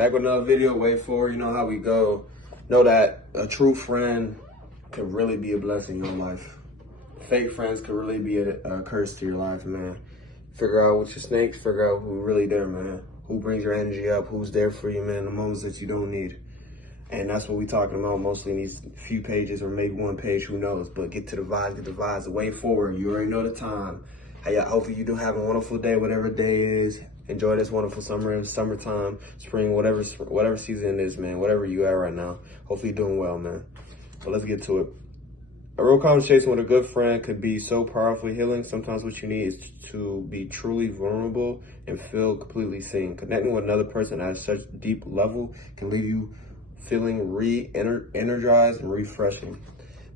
Back with another video, way forward, you know how we go. Know that a true friend can really be a blessing in your life. Fake friends could really be a curse to your life, man. Figure out with your snakes, figure out who really there, man. Who brings your energy up, who's there for you, man, the moments that you don't need. And that's what we talking about mostly in these few pages, or maybe one page, who knows. But get the vibes, the way forward. You already know the time. Hey, hopefully you do have a wonderful day, whatever day is. Enjoy this wonderful summertime, spring, whatever season it is, man. Whatever you are right now. Hopefully you're doing well, man. So let's get to it. A real conversation with a good friend could be so powerfully healing. Sometimes what you need is to be truly vulnerable and feel completely seen. Connecting with another person at such deep level can leave you feeling energized and refreshing.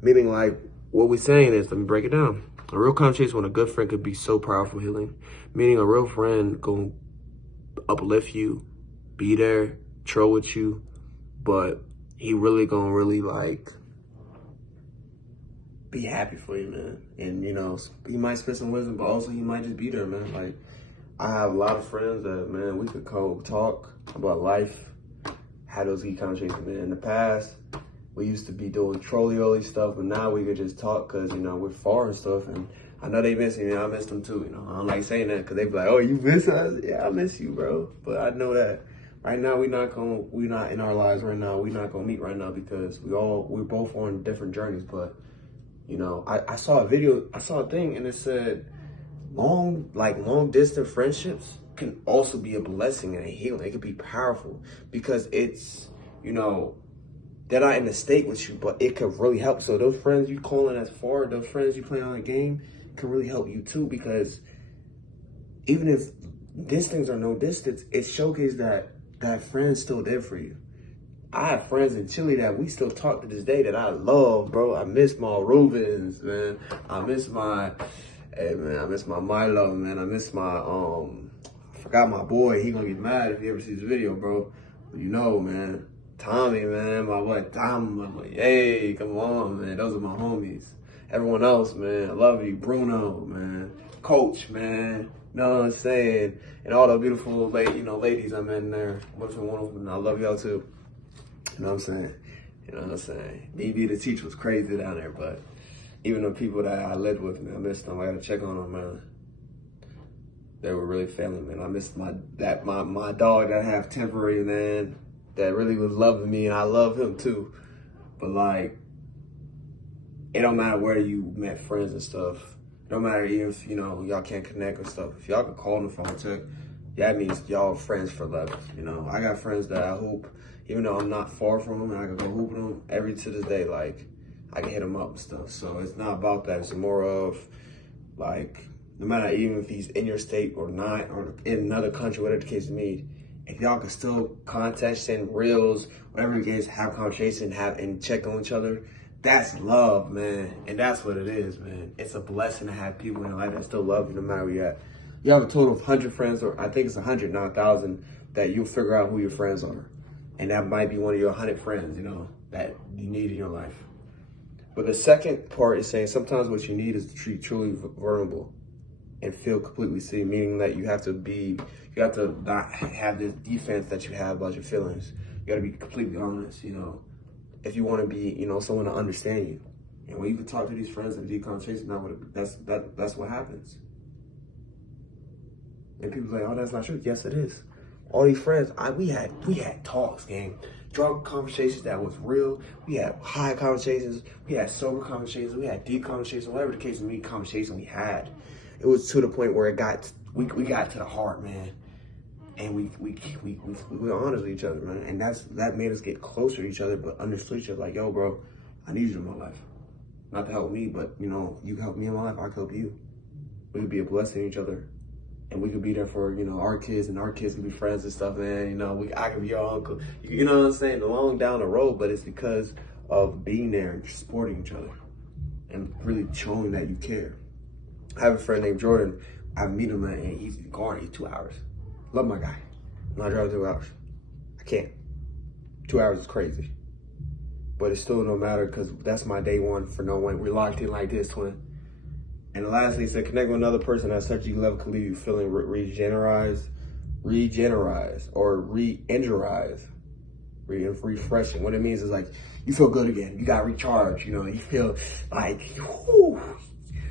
Meaning, like, what we're saying is, let me break it down. A real conversation with a good friend could be so powerful healing. Meaning a real friend gonna uplift you, be there, troll with you, but he really gonna like be happy for you, man. And you know, he might spit some wisdom, but also he might just be there, man. Like, I have a lot of friends that, man, we could talk about life, have those deep conversations, man. In the past, we used to be doing trolley-oly stuff, but now we could just talk because, you know, we're far and stuff. And I know they miss me, and I miss them too, you know. I don't like saying that because they be like, oh, you miss us? Yeah, I miss you, bro. But I know that right now we're not in our lives right now. We're not gonna meet right now because we're both on different journeys. But, you know, I saw a thing, and it said long distance friendships can also be a blessing and a healing. It could be powerful because it's, you know, they're not in the state with you, but it could really help. So those friends you calling as far, those friends you playing on a game can really help you too, because even if distance or no distance, it showcases that friend's still there for you. I have friends in Chile that we still talk to this day that I love, bro. I miss my Rubens, man. I miss my Milo, man. I miss my, I forgot my boy. He gonna get mad if he ever sees the video, bro. But you know, man. Tommy, man. My boy Tom. I'm like, hey, come on, man. Those are my homies. Everyone else, man. I love you. Bruno, man. Coach, man. You know what I'm saying? And all the beautiful, ladies I met in there. Wonderful. I love y'all too. You know what I'm saying? You know what I'm saying? DB, the teacher, was crazy down there, but even the people that I lived with, man, I missed them. I gotta check on them, man. They were really family, man. I missed my dog that I have temporary, man, that really was loving me, and I love him too. But like, it don't matter where you met friends and stuff. It don't matter if, you know, y'all can't connect or stuff. If y'all can call on the phone too, that means y'all friends for life. You know, I got friends that I hoop, even though I'm not far from them, and I can go hoop with them to this day. Like, I can hit him up and stuff. So it's not about that. It's more of, like, no matter even if he's in your state or not, or in another country, whatever the case may be, if y'all can still contact, send reels, whatever it is, have conversation, and check on each other, that's love, man. And that's what it is, man. It's a blessing to have people in your life that still love you no matter where you're at. You have a total of 100 friends, or I think it's 100, not 1,000, that you'll figure out who your friends are. And that might be one of your 100 friends, you know, that you need in your life. But the second part is saying sometimes what you need is to be truly vulnerable and feel completely seen, meaning that you have to not have this defense that you have about your feelings. You got to be completely honest, you know, if you want to be, you know, someone to understand you. And when you can talk to these friends and deep conversations, that's what happens. And people say, oh, that's not true. Yes, it is. All these friends, we had talks, gang. Drunk conversations that was real. We had high conversations. We had sober conversations. We had deep conversations. Whatever the case may be, conversation we had. It was to the point where we got to the heart, man. And we were honest with each other, man. And that made us get closer to each other, but understood each other. Like, yo, bro, I need you in my life. Not to help me, but, you know, you help me in my life, I can help you. We could be a blessing to each other. And we could be there for, you know, our kids, and our kids can be friends and stuff, man. You know, I could be your uncle. You know what I'm saying? Along down the road, but it's because of being there and supporting each other and really showing that you care. I have a friend named Jordan. I meet him, man, and he's gone. He's 2 hours. Love my guy. I'm not driving 2 hours. I can't. 2 hours is crazy. But it's still no matter, because that's my day one for no one. We're locked in like this, twin. And lastly, he said, connect with another person at such a level can leave you feeling regenerized, regenerize or re-energize, refreshing. What it means is like, you feel good again. You got recharged, you know, you feel like, whoo,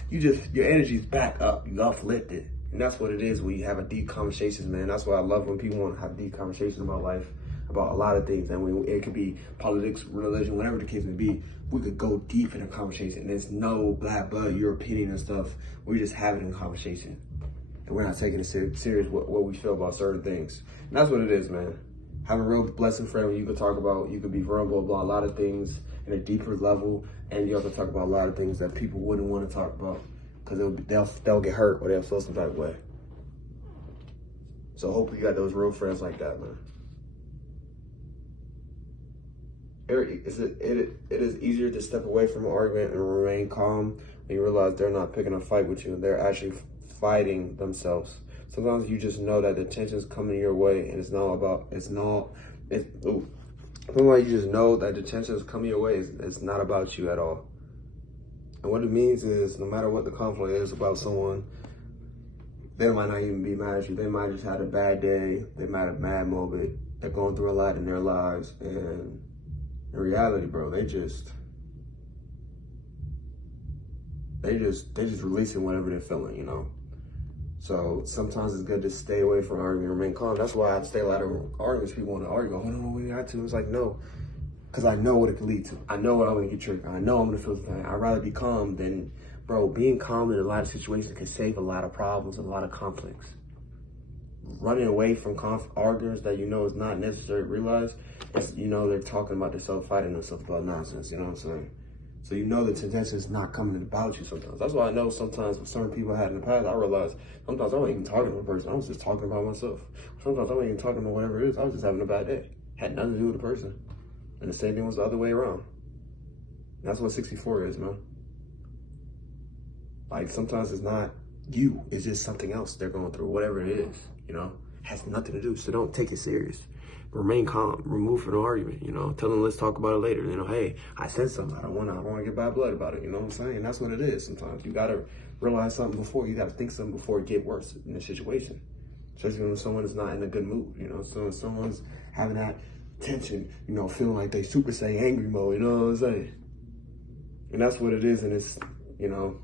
your energy's back up, you uplifted. And that's what it is when you have a deep conversation, man. That's why I love when people want to have deep conversations about life, about a lot of things. And it could be politics, religion, whatever the case may be. We could go deep in a conversation. There's no blah, blah, your opinion and stuff. We're just having a conversation. And we're not taking it serious what we feel about certain things. And that's what it is, man. Have a real blessing friend where you can talk about, you could be vulnerable about a lot of things in a deeper level. And you also talk about a lot of things that people wouldn't want to talk about, because they'll get hurt or they'll feel some type of way. So hopefully you got those real friends like that, man. It is easier to step away from an argument and remain calm when you realize they're not picking a fight with you. They're actually fighting themselves. Sometimes you just know that the tension's coming your way, and sometimes you just know that the tension is coming your way. It's not about you at all. And what it means is, no matter what the conflict is about someone, they might not even be mad at you. They might just had a bad day. They might have a bad moment. They're going through a lot in their lives. And in reality, bro, they just releasing whatever they're feeling, you know? So sometimes it's good to stay away from arguing and remain calm. That's why I stay a lot of arguments. People want to argue, oh no, we got to. It's like, no. Because I know what it could lead to. I know I'm going to get triggered. I know I'm going to feel the pain. I'd rather be calm than, bro, being calm in a lot of situations can save a lot of problems and a lot of conflicts. Running away from arguments that you know is not necessary to realize, you know they're talking about themselves, fighting themselves about nonsense, you know what I'm saying? So you know the tendency is not coming about you sometimes. That's why I know sometimes with certain people I had in the past, I realized sometimes I wasn't even talking to a person. I was just talking about myself. Sometimes I wasn't even talking about whatever it is. I was just having a bad day. Had nothing to do with the person. And the same thing was the other way around. And that's what 64 is, man. Like, sometimes it's not you. It's just something else they're going through, whatever it is, you know. It has nothing to do. So don't take it serious. Remain calm. Remove from the argument, you know. Tell them, let's talk about it later. You know, hey, I said something. I don't want to get bad blood about it. You know what I'm saying? That's what it is sometimes. You got to realize something before. You got to think something before it get worse in the situation. Especially when someone is not in a good mood, you know. So when someone's having that tension, you know, feeling like they Super Saiyan angry mode, you know what I'm saying? And that's what it is. And it's, you know,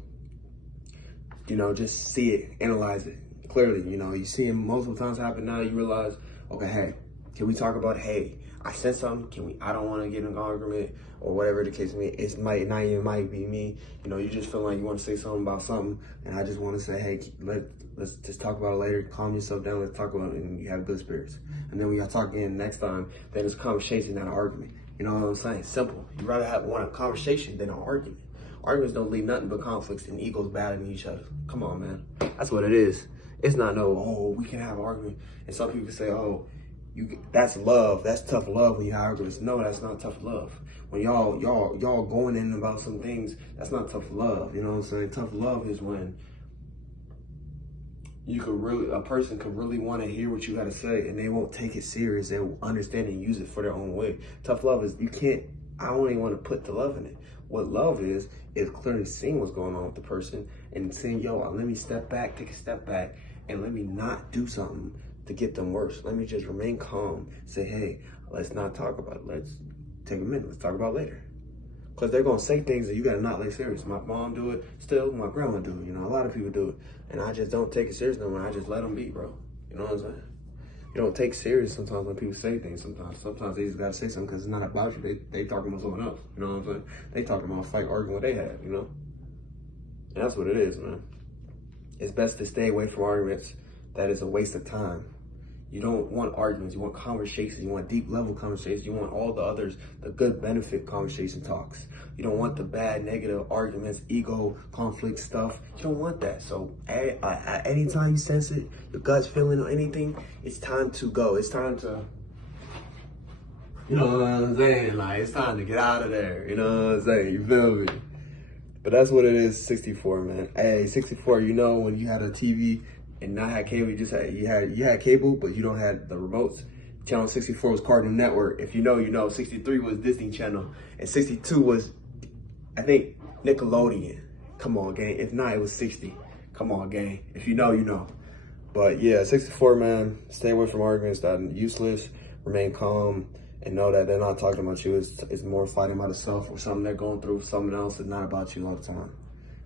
just see it, analyze it clearly. You know, you see it multiple times happen. Now you realize, okay, hey, can we talk about, hey, I said something, I don't want to get in an argument or whatever the case may be. It might be me. You know, you just feel like you want to say something about something, and I just want to say, hey, let's just talk about it later. Calm yourself down. Let's talk about it, and you have good spirits. And then when y'all talk again next time, then it's conversation, not an argument. You know what I'm saying? Simple. You'd rather want a conversation than an argument. Arguments don't lead nothing but conflicts and egos battling each other. Come on, man. That's what it is. It's not we can have an argument. And some people say, that's love. That's tough love when you have arguments. No, that's not tough love. When y'all going in about some things, that's not tough love. You know what I'm saying? Tough love is when a person could really want to hear what you got to say, and they won't take it serious. They'll understand and use it for their own way. Tough love is, I don't even want to put the love in it. What love is clearly seeing what's going on with the person and saying, let me take a step back, and let me not do something to get them worse. Let me just remain calm. Say, hey, let's not talk about it. Let's take a minute. Let's talk about it later. Because they're going to say things that you got to not take serious. My mom do it still. My grandma do it. You know, a lot of people do it. And I just don't take it serious no more. I just let them be, bro. You know what I'm saying? You don't take serious sometimes when people say things Sometimes they just got to say something because it's not about you. They talking about someone else. You know what I'm saying? They talking about a fight, arguing what they have, you know? And that's what it is, man. It's best to stay away from arguments. That is a waste of time. You don't want arguments. You want conversations. You want deep level conversations. You want all the others, the good benefit conversation talks. You don't want the bad, negative arguments, ego, conflict stuff. You don't want that. So anytime you sense it, your gut's feeling or anything, it's time to go. It's time to, you know what I'm saying? Like, it's time to get out of there. You know what I'm saying? You feel me? But that's what it is, 64, man. Hey, 64, you know, when you had a TV and not had cable, you had cable, but you don't have the remotes. Channel 64 was Cartoon Network. If you know, you know. 63 was Disney Channel, and 62 was, I think, Nickelodeon. Come on, gang. If not, it was 60. Come on, gang. If you know, you know. But yeah, 64, man, stay away from arguments that are useless, remain calm, and know that they're not talking about you. It's more fighting about itself or something they're going through, something else. It's not about you all the time.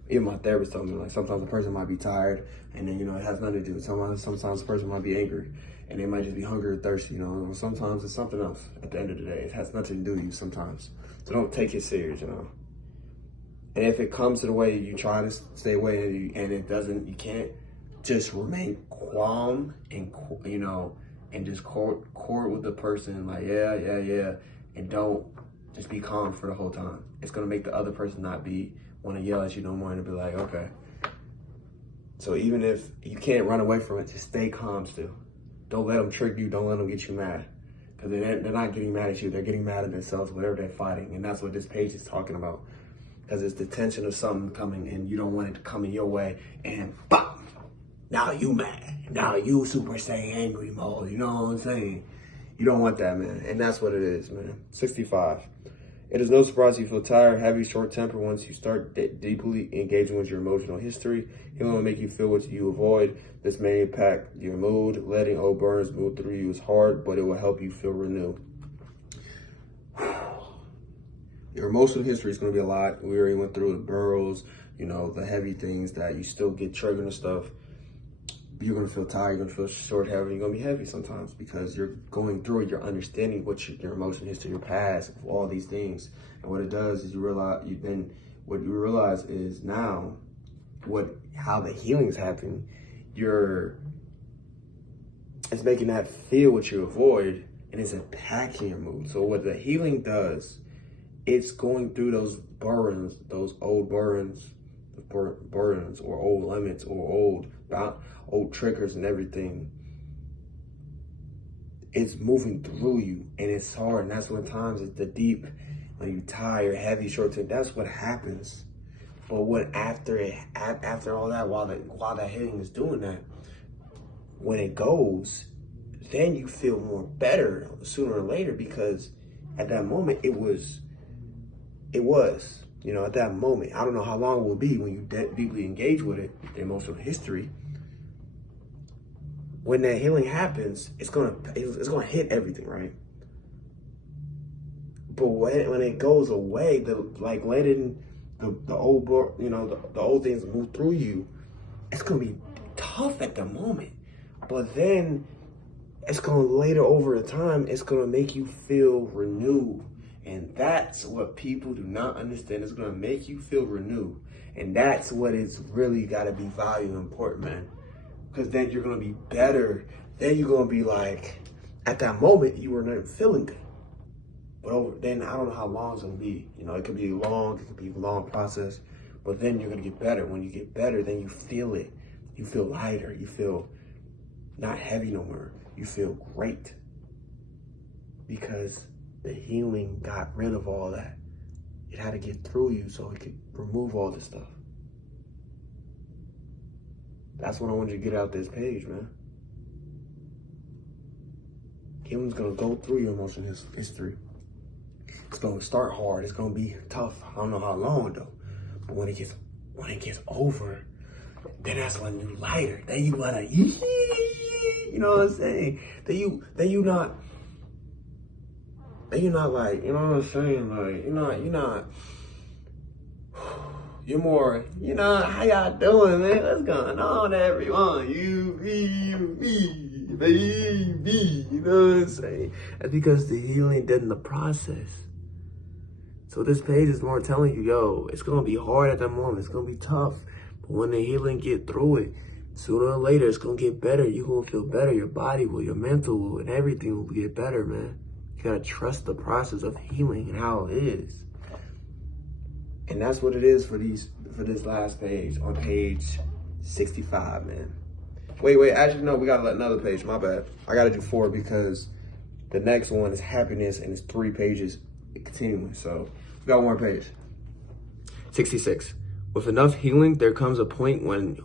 Even my therapist told me, like, sometimes a person might be tired, and then, you know, it has nothing to do with sometimes a person might be angry, and they might just be hungry or thirsty, you know. Or sometimes it's something else at the end of the day. It has nothing to do with you sometimes. So don't take it serious, you know. And if it comes to the way you try to stay away and it doesn't, you can't, just remain calm and, you know, and just court with the person, like, yeah. And don't just be calm for the whole time. It's gonna make the other person not want to yell at you no more and be like, okay. So even if you can't run away from it, just stay calm still. Don't let them trick you, don't let them get you mad. Because they're not getting mad at you, they're getting mad at themselves, whatever they're fighting. And that's what this page is talking about. Because it's the tension of something coming and you don't want it to come in your way and bop! Now you mad. Now you super saiyan angry mode. You know what I'm saying? You don't want that, man. And that's what it is, man. 65. It is no surprise you feel tired, heavy, short temper once you start deeply engaging with your emotional history. Healing will make you feel what you avoid. This may impact your mood. Letting old burdens move through you is hard, but it will help you feel renewed. Your emotional history is going to be a lot. We already went through the burrows, you know, the heavy things that you still get triggered and stuff. You're going to feel tired, you're going to feel short, heavy, you're going to be heavy sometimes because you're going through it, you're understanding what your emotional history, your past, all these things. And what it does is what you realize is now how the healing is happening, it's making that feel what you avoid and it's impacting your mood. So what the healing does, it's going through those burdens, those old burdens or old limits or old triggers and everything. It's moving through you and it's hard. And that's when times it's the deep, when you tired, heavy, short term, that's what happens. But what after all that, while that healing is doing that, when it goes, then you feel more better sooner or later because at that moment it was, you know, at that moment. I don't know how long it will be when you deeply engage with it, the emotional history. When that healing happens, it's gonna hit everything, right? But when it goes away, letting the old, you know, the old things move through you, it's gonna be tough at the moment. But then it's gonna later over the time, it's gonna make you feel renewed. And that's what people do not understand. It's going to make you feel renewed. And that's what it's really got to be valuable and important, man. Because then you're going to be better. Then you're going to be like, at that moment, you were not feeling good. But then I don't know how long it's going to be. You know, it could be a long process. But then you're going to get better. When you get better, then you feel it. You feel lighter. You feel not heavy no more. You feel great. Because the healing got rid of all that. It had to get through you so it could remove all this stuff. That's what I want you to get out this page, man. Healing's gonna go through your emotional history. It's gonna start hard. It's gonna be tough. I don't know how long though. But when it gets over, then that's when you lighter. Then you wanna, you know what I'm saying? Then you're not like, you know what I'm saying? Like, you're more, you know, how y'all doing, man? What's going on, everyone? You, me, baby. You know what I'm saying? That's because the healing did in the process. So this page is more telling you, yo, it's going to be hard at that moment. It's going to be tough. But when the healing get through it, sooner or later, it's going to get better. You're going to feel better. Your body will, your mental will, and everything will get better, man. You gotta trust the process of healing and how it is. And that's what it is for this last page, on page 65, man. Wait, actually no, we gotta let another page, my bad. I gotta do 4 because the next one is happiness and it's 3 pages continuing. So we got 1 more page. 66. With enough healing, there comes a point when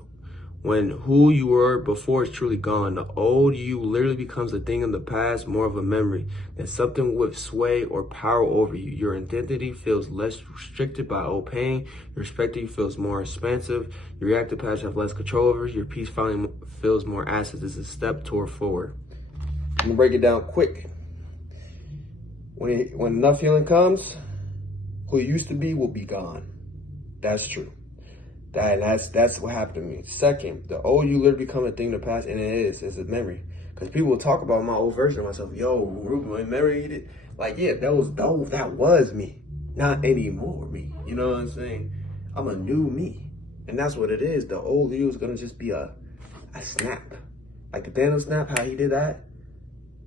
When who you were before is truly gone, the old you literally becomes a thing of the past, more of a memory than something with sway or power over you. Your identity feels less restricted by old pain. Your perspective feels more expansive. Your reactive patterns have less control over. Your peace finally feels more assets. It's a step toward forward. I'm gonna break it down quick. When enough healing comes, who you used to be will be gone. That's true. That's what happened to me. Second, the old you literally become a thing of the past, and it's a memory. Because people will talk about my old version of myself. Yo, Ruben, remember you did? Like, yeah, that was me. Not anymore me. You know what I'm saying? I'm a new me. And that's what it is. The old you is gonna just be a snap. Like the Thanos snap, how he did that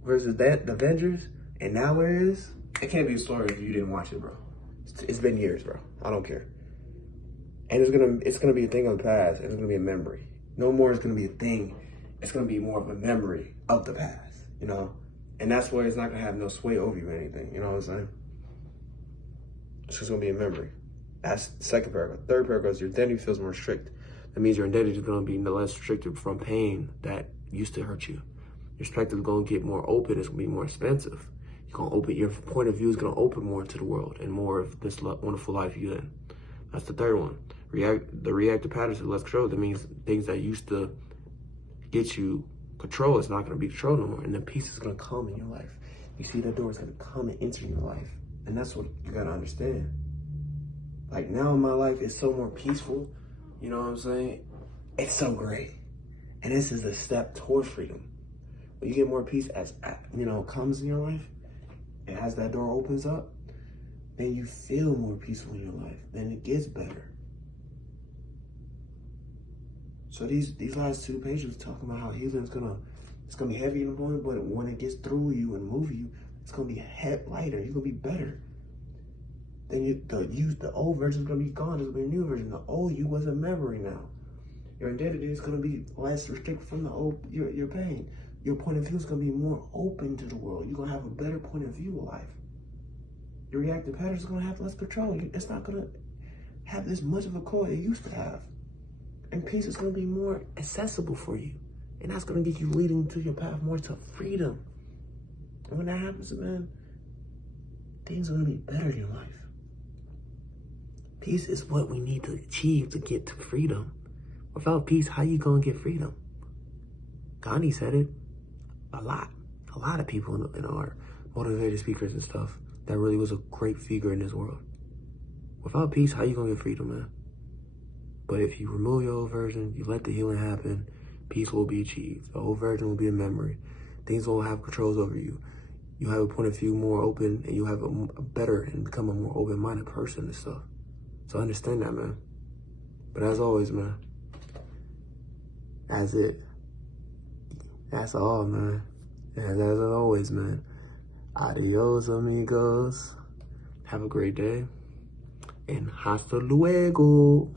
versus the Avengers, and now where it is? It can't be a story if you didn't watch it, bro. It's been years, bro. I don't care. And it's gonna be a thing of the past, and it's gonna be a memory. No more is gonna be a thing. It's gonna be more of a memory of the past, you know? And that's where it's not gonna have no sway over you or anything, you know what I'm saying? It's just gonna be a memory. That's the second paragraph. Third paragraph is your identity feels more strict. That means your identity is gonna be less restricted from pain that used to hurt you. Your perspective is gonna get more open, it's gonna be more expansive. You're gonna open, your point of view is gonna open more into the world and more of this wonderful life you in. That's the third one. The reactive patterns of less control. That means things that used to get you control is not going to be controlled no more. And then peace is going to come in your life. You see that door is going to come and enter your life. And that's what you got to understand. Like now in my life, it's so more peaceful. You know what I'm saying? It's so great. And this is a step toward freedom. When you get more peace as, you know, comes in your life, and as that door opens up, then you feel more peaceful in your life. Then it gets better. So these last two pages talking about how healing is it's gonna be heavy in the morning, but when it gets through you and move you, it's gonna be lighter. You're gonna be better. Then the old version is gonna be gone. There's gonna be a new version. The old you was a memory now. Your identity is gonna be less restricted from the old your pain. Your point of view is gonna be more open to the world. You're gonna have a better point of view of life. Your reactive patterns is gonna have less control. It's not gonna have this much of a core it used to have. And peace is going to be more accessible for you. And that's going to get you leading to your path more to freedom. And when that happens, man, things are going to be better in your life. Peace is what we need to achieve to get to freedom. Without peace, how you going to get freedom? Gandhi said it a lot. A lot of people in our motivated speakers and stuff that really was a great figure in this world. Without peace, how you going to get freedom, man? But if you remove your old version, you let the healing happen, peace will be achieved. The old version will be a memory. Things won't have controls over you. You have a point of view more open, and you have a better and become a more open-minded person and stuff. So understand that, man. But as always, man, that's it. That's all, man. And as always, man, adios, amigos. Have a great day. And hasta luego.